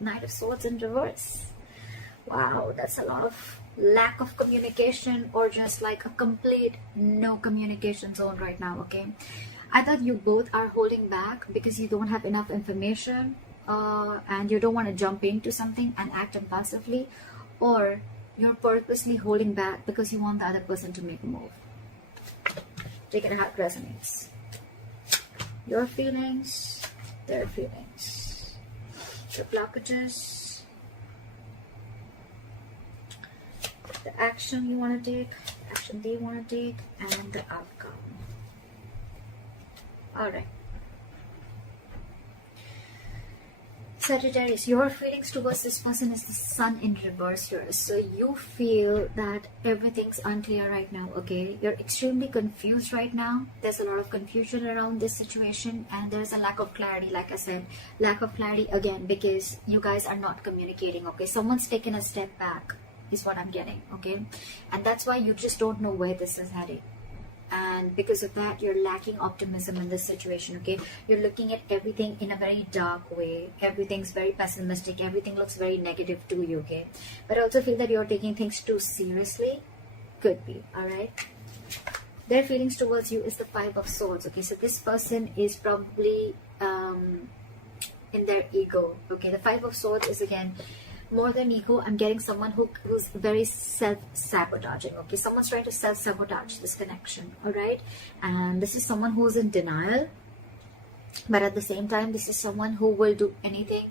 Knight of Swords in reverse. Wow, that's a lot of lack of communication, or just like a complete no communication zone right now, okay? Either you both are holding back because you don't have enough information, and you don't want to jump into something and act impulsively, or you're purposely holding back because you want the other person to make a move. Take it how it resonates. Your feelings, their feelings, your blockages, the action you want to take, the action they want to take, and the outcome. Alright. Sagittarius, your feelings towards this person is the Sun in reverse here. So you feel that everything's unclear right now, okay? You're extremely confused right now. There's a lot of confusion around this situation, and there's a lack of clarity, like I said. Lack of clarity again because you guys are not communicating, okay? Someone's taken a step back is what I'm getting, okay? And that's why you just don't know where this is heading. And because of that, you're lacking optimism in this situation, okay? You're looking at everything in a very dark way. Everything's very pessimistic. Everything looks very negative to you, okay? But I also feel that you're taking things too seriously. Could be, all right? Their feelings towards you is the Five of Swords, okay? So this person is probably in their ego, okay? The Five of Swords is, again, more than ego. I'm getting someone who's very self-sabotaging, okay? Someone's trying to self-sabotage this connection, all right? And this is someone who's in denial, but at the same time, this is someone who will do anything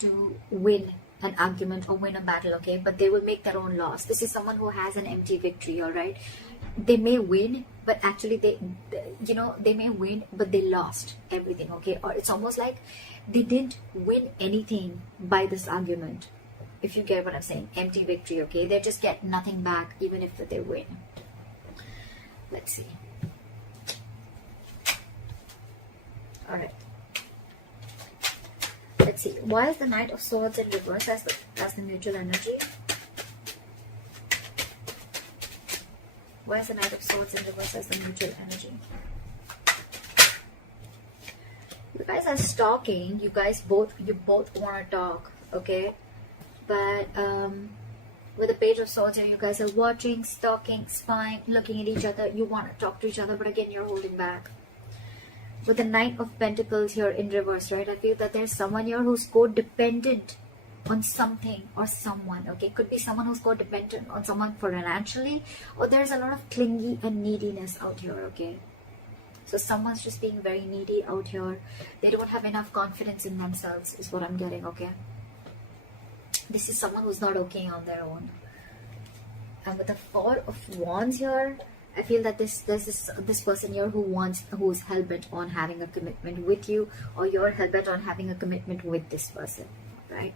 to win an argument or win a battle, okay? But they will make their own loss. This is someone who has an empty victory, all right? They may win, but actually they may win, but they lost everything, okay? Or it's almost like they didn't win anything by this argument. If you get what I'm saying, empty victory, okay? They just get nothing back even if they win. Let's see. All right. Let's see. Why is the Knight of Swords in reverse as the neutral energy? Why is the Knight of Swords in reverse as the neutral energy? You guys are stalking. You both want to talk, okay? But with the Page of Swords here, you guys are watching, stalking, spying, looking at each other. You want to talk to each other, but again, you're holding back. With the Knight of Pentacles here in reverse, right? I feel that there's someone here who's codependent on something or someone, okay? Could be someone who's codependent on someone financially, or there's a lot of clingy and neediness out here, okay? So someone's just being very needy out here. They don't have enough confidence in themselves is what I'm getting, okay? This is someone who's not okay on their own. And with the Four of Wands here, I feel that there's this person here who's hell-bent on having a commitment with you, or you're hell-bent on having a commitment with this person, right?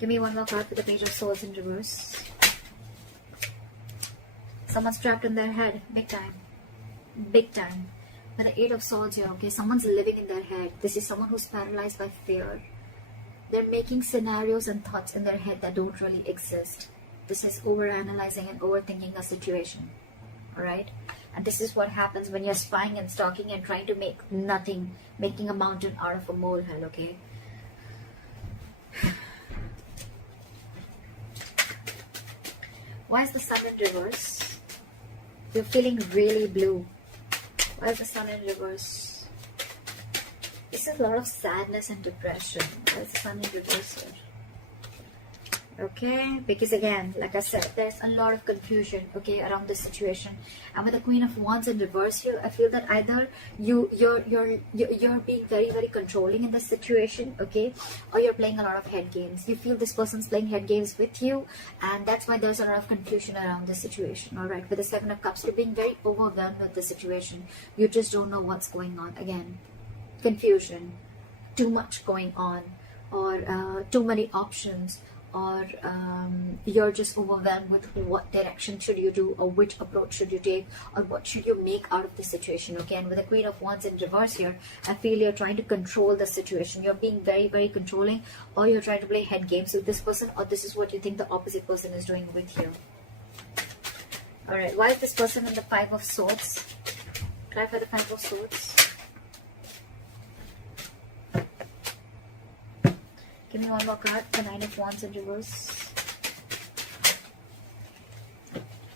Give me one more card for the Page of Swords in reverse. Someone's trapped in their head, big time. Big time. With the Eight of Swords here, okay? Someone's living in their head. This is someone who's paralyzed by fear. They're making scenarios and thoughts in their head that don't really exist. This is overanalyzing and overthinking a situation. Alright? And this is what happens when you're spying and stalking and trying to make nothing, making a mountain out of a molehill, okay? Why is the Sun in reverse? You're feeling really blue. Why is the Sun in reverse? This is a lot of sadness and depression. Why is the Sun in reverse here? Okay, because again, like I said, there's a lot of confusion, okay, around this situation. And with the Queen of Wands in reverse here, I feel that either you're being very, very controlling in this situation, okay, or you're playing a lot of head games. You feel this person's playing head games with you, and that's why there's a lot of confusion around this situation. All right, with the Seven of Cups, you're being very overwhelmed with the situation. You just don't know what's going on. Again, confusion, too much going on, or too many options, or you're just overwhelmed with what direction should you do, or which approach should you take, or what should you make out of the situation, okay? And with the Queen of Wands in reverse here, I feel you're trying to control the situation. You're being very, very controlling, or you're trying to play head games with this person, or this is what you think the opposite person is doing with you. Alright, why is this person in the Five of Swords? Try for the Five of Swords. Give me one more card. The Nine of Wands in reverse.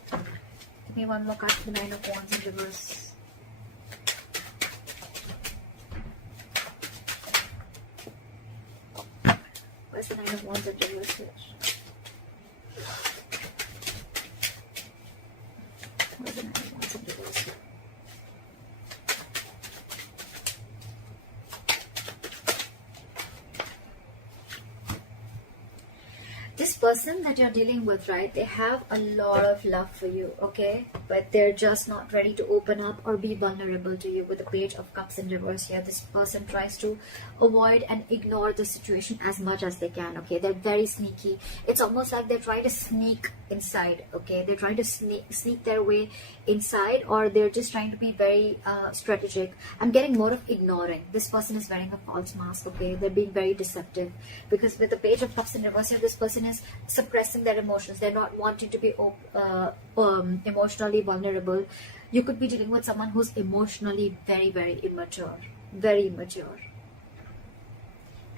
Give me one more card. The Nine of Wands in reverse. Where's the Nine of Wands in reverse here? Where's the Nine of Wands in reverse here? This person that you're dealing with, right, they have a lot of love for you, okay, but they're just not ready to open up or be vulnerable to you. With the Page of Cups in reverse here, this person tries to avoid and ignore the situation as much as they can, okay. They're very sneaky. It's almost like they're trying to sneak inside, okay. They're trying to sneak their way inside, or they're just trying to be very strategic. I'm getting more of ignoring. This person is wearing a false mask, okay. They're being very deceptive, because with the Page of Cups in reverse here, this person is suppressing their emotions. They're not wanting to be emotionally vulnerable. You could be dealing with someone who's emotionally very, very immature,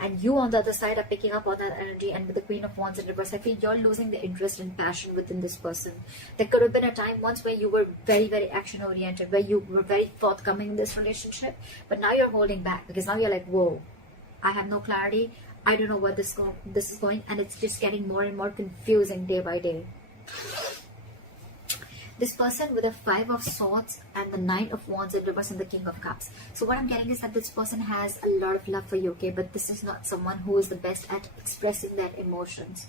and you on the other side are picking up on that energy. And with the Queen of Wands in reverse, I feel you're losing the interest and passion within this person. There could have been a time once where you were very, very action oriented, where you were very forthcoming in this relationship, but now you're holding back, because now you're like, whoa, I have no clarity. I don't know where this is going, and it's just getting more and more confusing day by day. This person with the Five of Swords and the Nine of Wands in reverse and the King of Cups. So what I'm getting is that this person has a lot of love for you, okay, but this is not someone who is the best at expressing their emotions.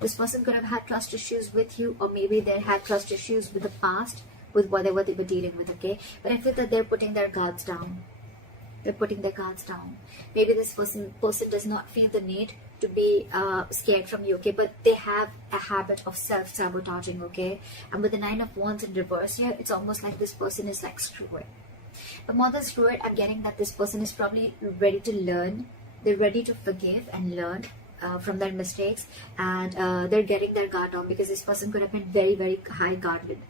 This person could have had trust issues with you, or maybe they had trust issues with the past, with whatever they were dealing with, okay. But I feel that they're putting their guards down. They're putting their guards down. Maybe this person does not feel the need to be scared from you, okay, but they have a habit of self-sabotaging, okay. And with the Nine of Wands in reverse here, it's almost like this person is like, screw it. But more than screw it, I'm getting that this person is probably ready to learn. They're ready to forgive and learn from their mistakes, and they're getting their guard down, because this person could have been very, very high guarded.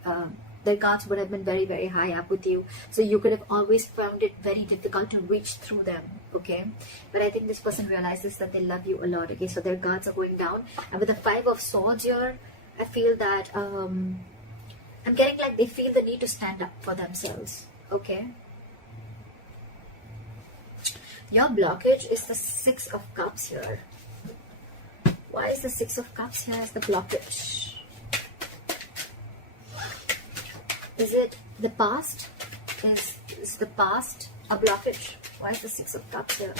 Their guards would have been very, very high up with you, so you could have always found it very difficult to reach through them, okay. But I think this person realizes that they love you a lot, okay, so their guards are going down. And with the Five of Swords here, I feel that I'm getting like they feel the need to stand up for themselves, okay. Your blockage is the Six of Cups here. Why is the Six of Cups here as the blockage? Is it the past? Is the past a blockage? Why is the Six of Cups here?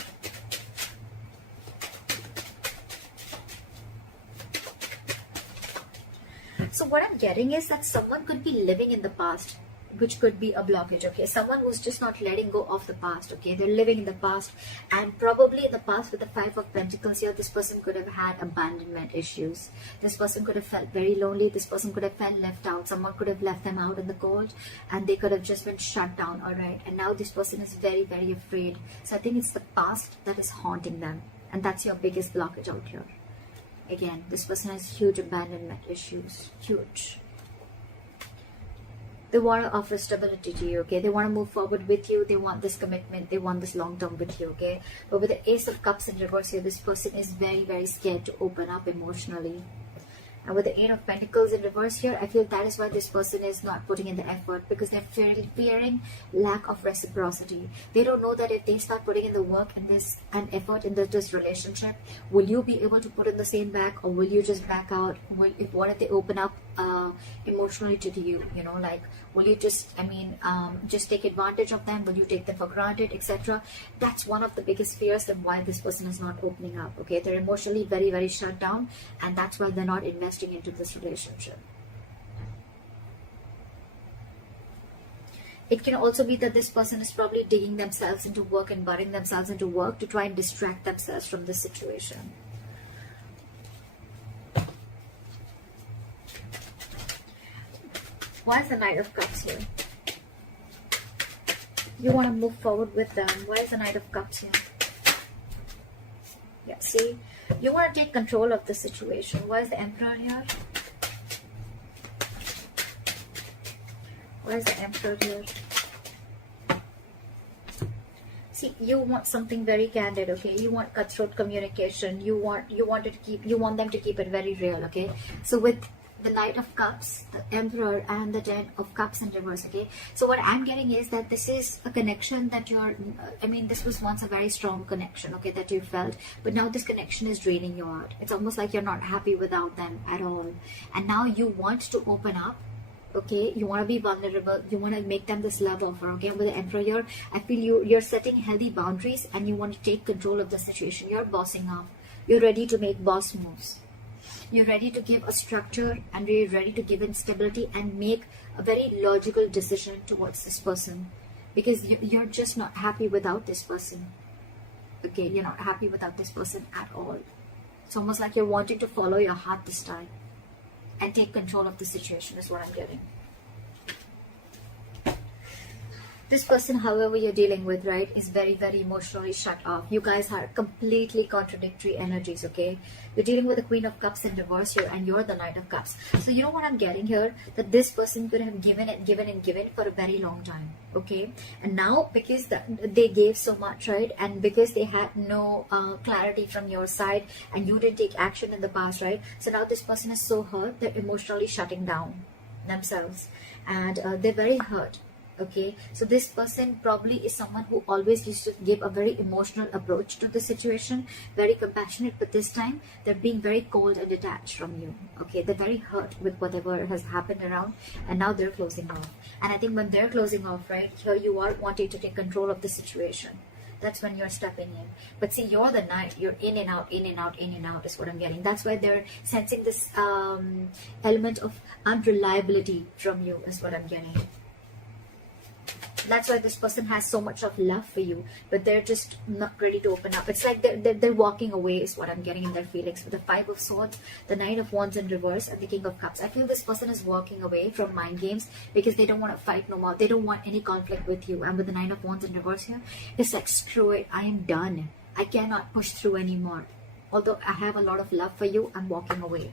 So what I'm getting is that someone could be living in the past, which could be a blockage, okay. Someone who's just not letting go of the past, okay. They're living in the past, and probably in the past with the Five of Pentacles here, this person could have had abandonment issues. This person could have felt very lonely. This person could have felt left out. Someone could have left them out in the cold, and they could have just been shut down, all right. And now this person is very, very afraid. So I think it's the past that is haunting them, and that's your biggest blockage out here. Again, this person has huge abandonment issues, huge. They want to offer stability to you, okay. They want to move forward with you. They want this commitment. They want this long term with you, okay. But with the Ace of Cups in reverse here, this person is very, very scared to open up emotionally. And with the Eight of Pentacles in reverse here, I feel that is why this person is not putting in the effort, because they're fearing lack of reciprocity. They don't know that if they start putting in the work and effort in this relationship, will you be able to put in the same back, or will you just back out? What if they open up emotionally to you? You know, like, will you just, just take advantage of them? Will you take them for granted, etc.? That's one of the biggest fears that why this person is not opening up, okay. They're emotionally very, very shut down, and that's why they're not investing into this relationship. It can also be that this person is probably digging themselves into work and burying themselves into work to try and distract themselves from this situation. Why is the Knight of Cups here? You want to move forward with them. Why is the Knight of Cups here? Yeah, see? You want to take control of the situation. Why is the Emperor here? Why is the Emperor here? See, you want something very candid, okay? You want cutthroat communication. You want them to keep it very real, okay? So with the Knight of Cups, the Emperor, and the Ten of Cups in reverse, okay? So what I'm getting is that this is a connection that this was once a very strong connection, okay, that you felt, but now this connection is draining you out. It's almost like you're not happy without them at all. And now you want to open up, okay? You want to be vulnerable. You want to make them this love offer, okay? With the Emperor here, I feel you're setting healthy boundaries and you want to take control of the situation. You're bossing up. You're ready to make boss moves. You're ready to give a structure and you're ready to give in stability and make a very logical decision towards this person, because you're just not happy without this person. Okay, you're not happy without this person at all. It's almost like you're wanting to follow your heart this time and take control of the situation is what I'm getting. This person, however, you're dealing with, right, is very, very emotionally shut off. You guys are completely contradictory energies, okay? You're dealing with the Queen of Cups in reverse here, and you're the Knight of Cups. So you know what I'm getting here? That this person could have given and given and given for a very long time, okay? And now, because they gave so much, right, and because they had no clarity from your side, and you didn't take action in the past, right? So now this person is so hurt, they're emotionally shutting down themselves, and they're very hurt. Okay, so this person probably is someone who always used to give a very emotional approach to the situation, very compassionate, but this time they're being very cold and detached from you. Okay, they're very hurt with whatever has happened around, and now they're closing off. And I think when they're closing off, right, here you are wanting to take control of the situation. That's when you're stepping in. But see, you're the Knight. You're in and out, in and out, in and out is what I'm getting. That's why they're sensing this element of unreliability from you is what I'm getting. That's why this person has so much of love for you, but they're just not ready to open up. It's like they're walking away is what I'm getting in their feelings. With the Five of Swords, the Nine of Wands in reverse, and the King of Cups. I feel this person is walking away from mind games because they don't want to fight no more. They don't want any conflict with you. And with the Nine of Wands in reverse here, it's like, screw it, I am done. I cannot push through anymore. Although I have a lot of love for you, I'm walking away.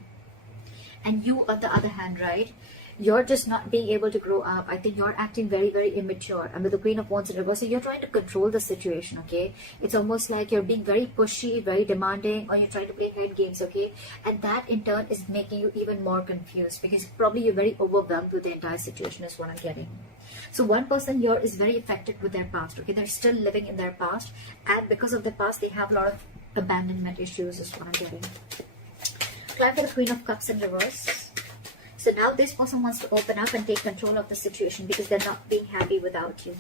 And you, on the other hand, right, you're just not being able to grow up. I think you're acting very, very immature. And with the Queen of Wands in reverse, so you're trying to control the situation, okay? It's almost like you're being very pushy, very demanding, or you're trying to play head games, okay? And that in turn is making you even more confused because probably you're very overwhelmed with the entire situation is what I'm getting. So one person here is very affected with their past, okay? They're still living in their past, and because of the past, they have a lot of abandonment issues is what I'm getting. Climb for the Queen of Cups in reverse. So now this person wants to open up and take control of the situation because they're not being happy without you.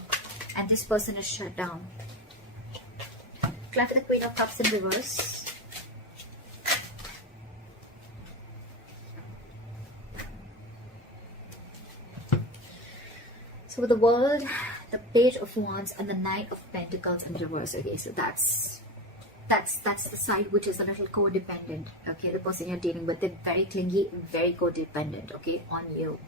And this person is shut down. Climb for the Queen of Cups in reverse. So with the World, the Page of Wands, and the Knight of Pentacles in reverse. Okay, so that's the side which is a little codependent. Okay, the person you're dealing with, they're very clingy, very codependent, okay, on you.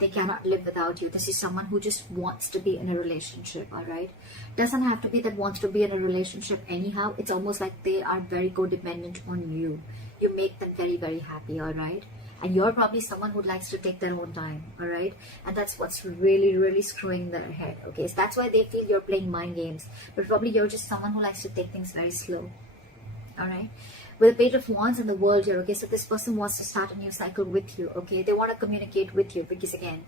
They cannot live without you. This is someone who just wants to be in a relationship, all right? Doesn't have to be that wants to be in a relationship anyhow. It's almost like they are very codependent on you. You make them very, very happy, all right? And you're probably someone who likes to take their own time, all right? And that's what's really, really screwing their head, okay? So that's why they feel you're playing mind games. But probably you're just someone who likes to take things very slow. All right, with the Page of Wands and the World here, okay, so this person wants to start a new cycle with you, okay? They want to communicate with you because, again,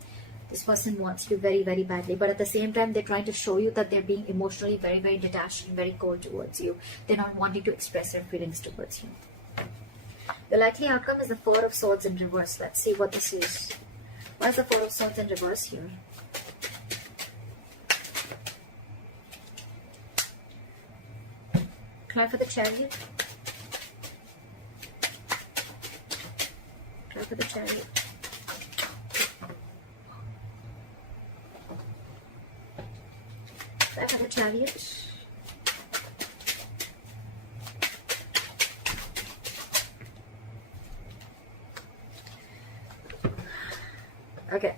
this person wants you very, very badly, but at the same time, they're trying to show you that they're being emotionally very, very detached and very cold towards you. They're not wanting to express their feelings towards you. The likely outcome is the Four of Swords in reverse. Let's see what this is. What is the Four of Swords in reverse here? Try for the Chariot. Try for the Chariot. Try for the Chariot. Okay.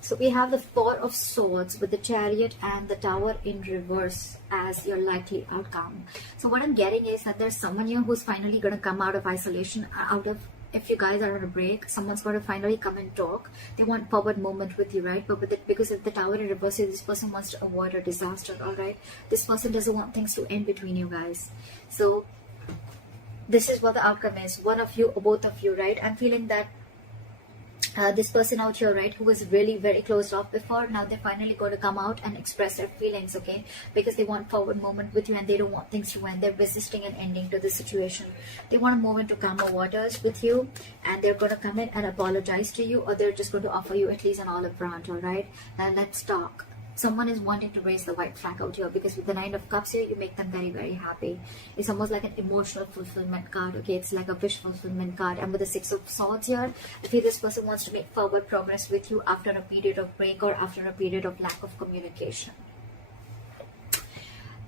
So we have the Four of Swords with the Chariot and the Tower in reverse as your likely outcome. So what I'm getting is that there's someone here who's finally going to come out of isolation, out of if you guys are on a break, someone's going to finally come and talk. They want forward movement with you, right? But because of the Tower in reverse, this person wants to avoid a disaster, all right? This person doesn't want things to end between you guys. So this is what the outcome is. One of you or both of you, right? I'm feeling that this person out here, right, who was really very closed off before, now they're finally going to come out and express their feelings, okay? Because they want forward movement with you and they don't want things to end. They're resisting an ending to the situation. They want to move into calmer waters with you, and they're going to come in and apologize to you, or they're just going to offer you at least an olive branch, all right? Now let's talk. Someone is wanting to raise the white flag out here, because with the Nine of Cups here, you make them very, very happy. It's almost like an emotional fulfillment card, okay? It's like a wish fulfillment card. And with the Six of Swords here, I feel this person wants to make forward progress with you after a period of break or after a period of lack of communication.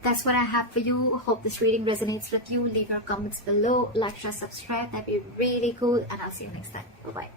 That's what I have for you. Hope this reading resonates with you. Leave your comments below. Like, share, subscribe. That'd be really cool. And I'll see you next time. Bye-bye.